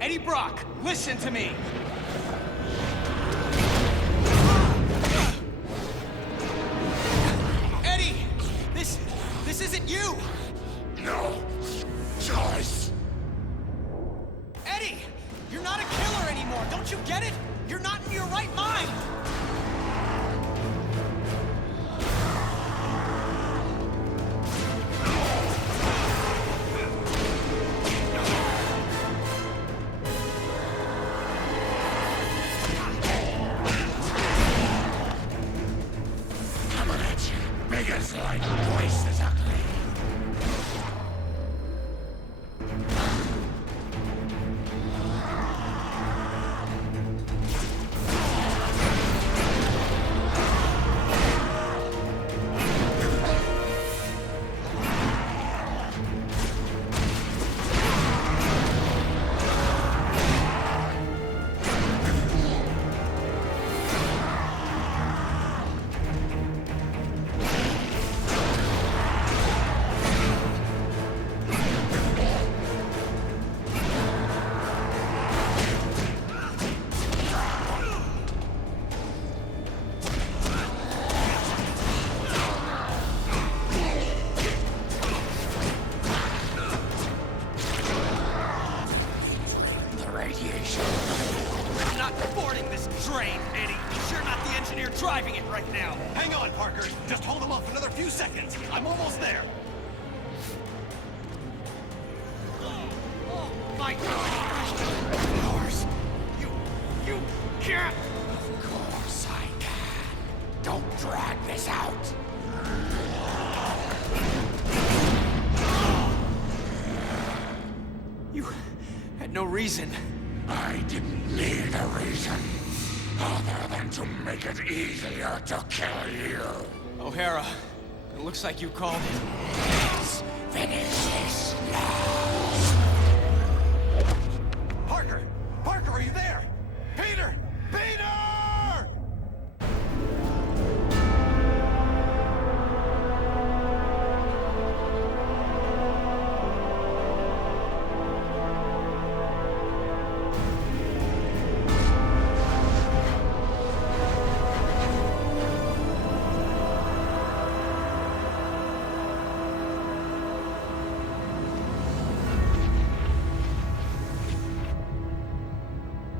Eddie Brock, listen to me! Eddie! This isn't you! No choice. Eddie! You're not a killer anymore, don't you get it? You're not in your right mind! Coming at you. Make it like twice as ugly. I'm not boarding this train, Eddie. You're not the engineer driving it right now. Hang on, Parker. Just hold them off another few seconds. I'm almost there. Oh my God! Of course. You can't. Of course I can. Don't drag this out. You had no reason. I didn't need a reason, other than to make it easier to kill you. O'Hara, it looks like you called it. Let's finish this now. Parker! Parker, are you there? Peter! Peter!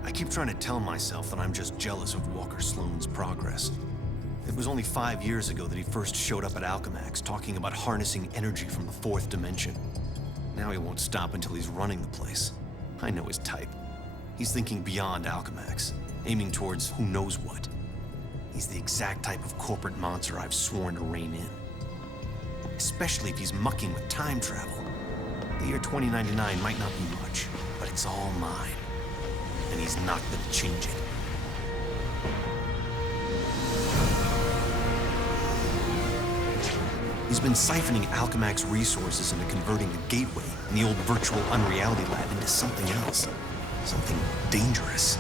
I keep trying to tell myself that I'm just jealous of Walker Sloan's progress. It was only 5 years ago that he first showed up at Alchemax, talking about harnessing energy from the fourth dimension. Now he won't stop until he's running the place. I know his type. He's thinking beyond Alchemax, aiming towards who knows what. He's the exact type of corporate monster I've sworn to rein in. Especially if he's mucking with time travel. The year 2099 might not be much, but it's all mine. And he's not gonna change it. He's been siphoning Alchemax resources into converting the gateway in the old virtual unreality lab into something else. Something dangerous.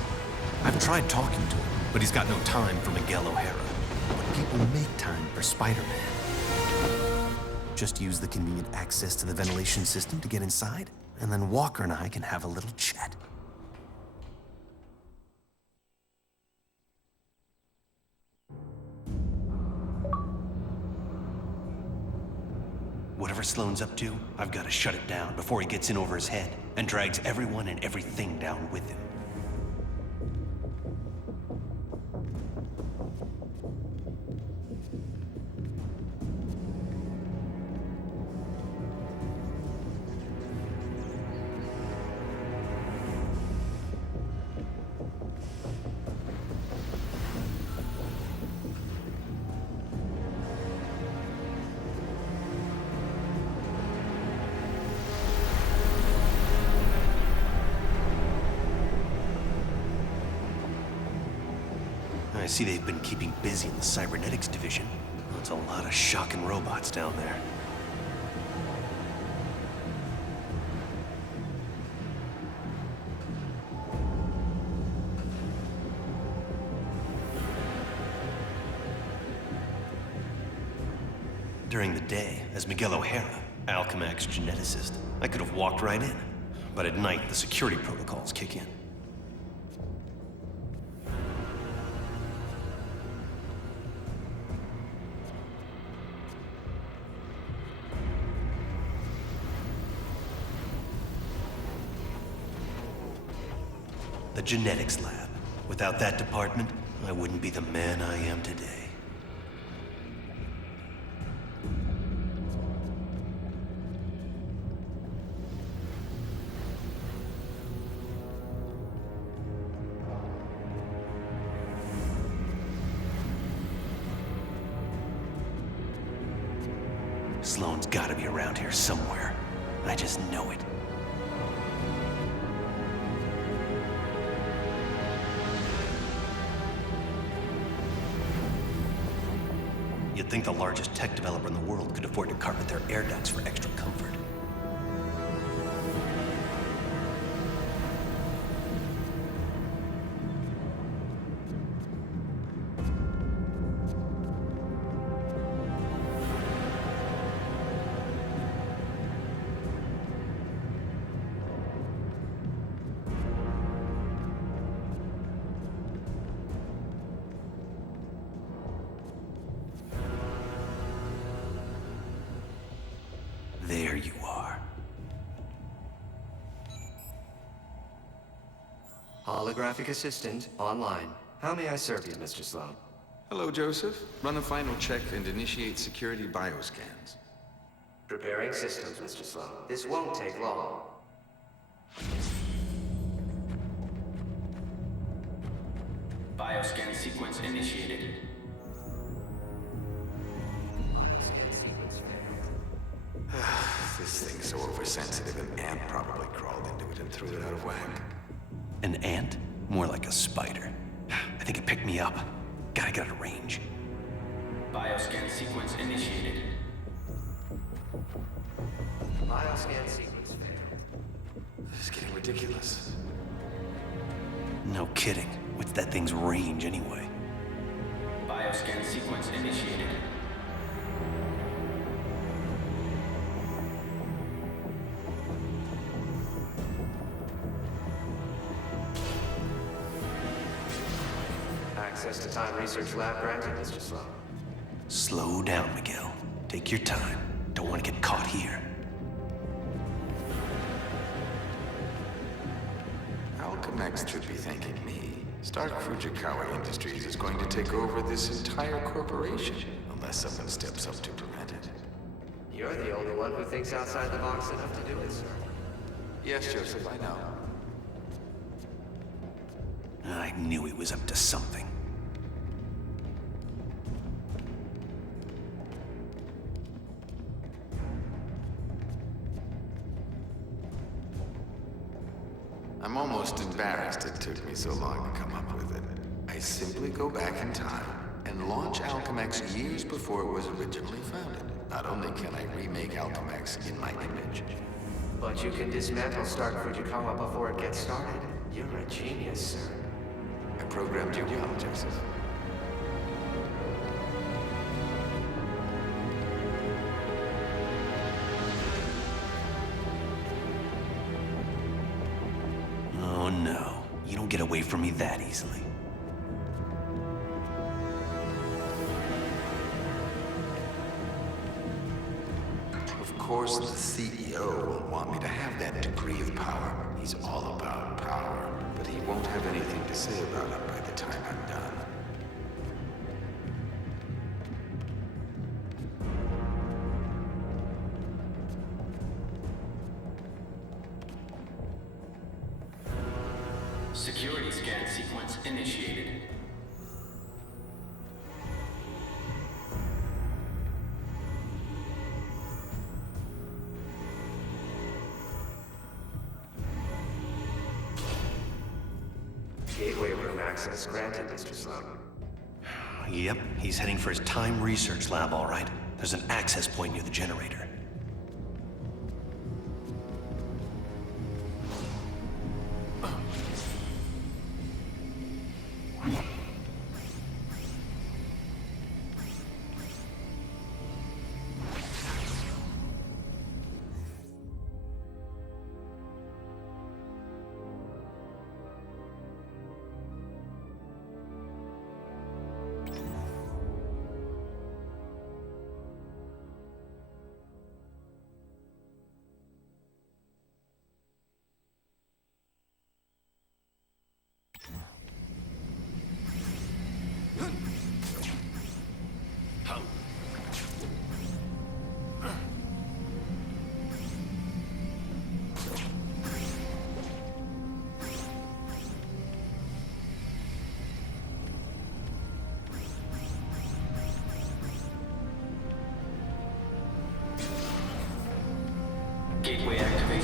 I've tried talking to him, but he's got no time for Miguel O'Hara. But people make time for Spider-Man. Just use the convenient access to the ventilation system to get inside, and then Walker and I can have a little chat. Whatever Sloan's up to, I've got to shut it down before he gets in over his head and drags everyone and everything down with him. I see they've been keeping busy in the cybernetics division. That's a lot of shocking robots down there. During the day, as Miguel O'Hara, Alchemax geneticist, I could have walked right in. But at night, the security protocols kick in. The genetics lab. Without that department, I wouldn't be the man I am today. Sloan's gotta be around here somewhere. I just know it. You'd think the largest tech developer in the world could afford to carpet their air ducts for extra comfort. There you are. Holographic assistant online. How may I serve you, Mr. Sloan? Hello, Joseph. Run a final check and initiate security bioscans. Preparing systems, Mr. Sloan. This won't take long. Bioscan sequence initiated. This thing's so oversensitive, an ant probably crawled into it and threw it out of whack. An ant? More like a spider. I think it picked me up. Gotta get out of range. Bioscan sequence initiated. Bioscan sequence failed. This is getting ridiculous. No kidding. What's that thing's range anyway? Bioscan sequence initiated. Access to Time Research Lab granted, Mr. Sloan. Slow down, Miguel. Take your time. Don't want to get caught here. Alchemax should be thanking me. Stark Fujikawa Industries is going to take over this entire corporation, unless someone steps up to prevent it. You're the only one who thinks outside the box enough to do it, sir. Yes, Joseph, I know. I knew he was up to something. I'm almost embarrassed it took me so long to come up with it. I simply go back in time and launch Alchemax years before it was originally founded. Not only can I remake Alchemax in my image, But you can dismantle Stark Fujikawa before it gets started. You're a genius, sir. I programmed you well, Joseph. Oh no. You don't get away from me that easily. Of course, the CEO will want me to have that degree of power. He's all about power, but he won't have anything to say about it by the time I'm done. Security scan sequence initiated. Gateway room access granted, Mr. Sloan. Yep, he's heading for his Time Research Lab, all right. There's an access point near the generator.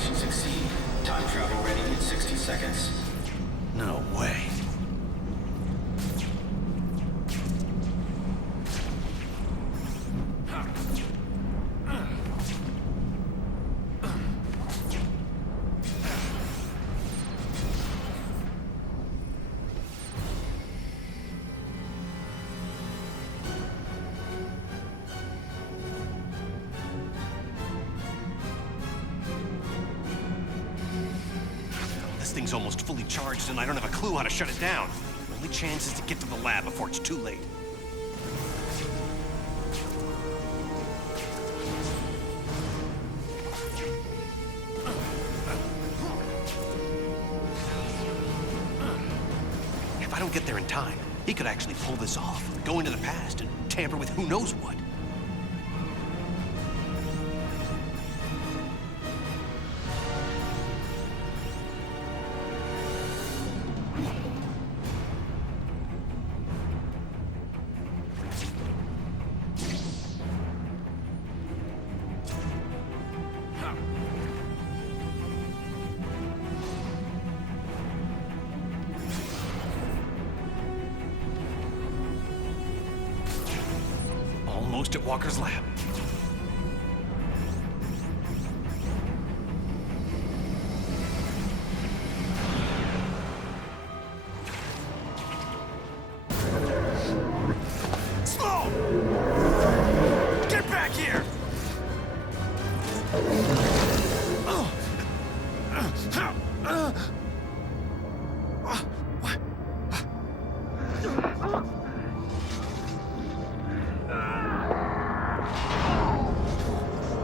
Calculations exceed. Time travel ready in 60 seconds. No way. This thing's almost fully charged, and I don't have a clue how to shut it down. The only chance is to get to the lab before it's too late. If I don't get there in time, he could actually pull this off, go into the past, and tamper with who knows what. Almost at Walker's lab. Sloan! Get back here! What?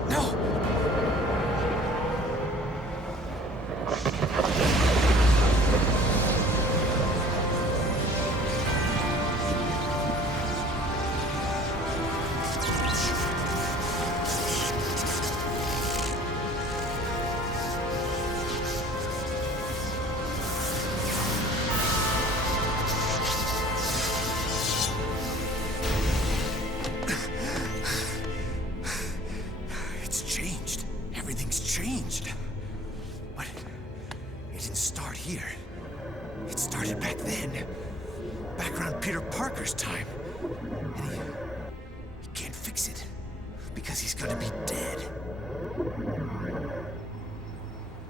No! It's changed. Everything's changed. But it didn't start here. It started back then. Back around Peter Parker's time. And he can't fix it. Because he's gonna be dead.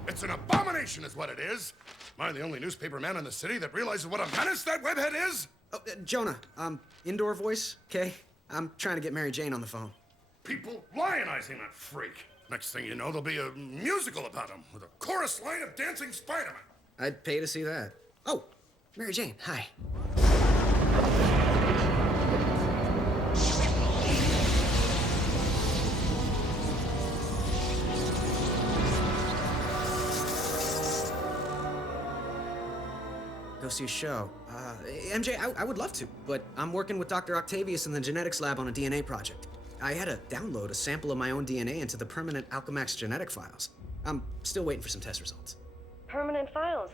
It's an abomination is what it is. Am I the only newspaper man in the city that realizes what a menace that webhead is? Oh, Jonah, indoor voice, okay? I'm trying to get Mary Jane on the phone. People lionizing that freak. Next thing you know, there'll be a musical about him with a chorus line of dancing Spiderman. I'd pay to see that. Oh, Mary Jane, hi. Go see a show. MJ, I would love to, but I'm working with Dr. Octavius in the genetics lab on a DNA project. I had to download a sample of my own DNA into the permanent Alchemax genetic files. I'm still waiting for some test results. Permanent files,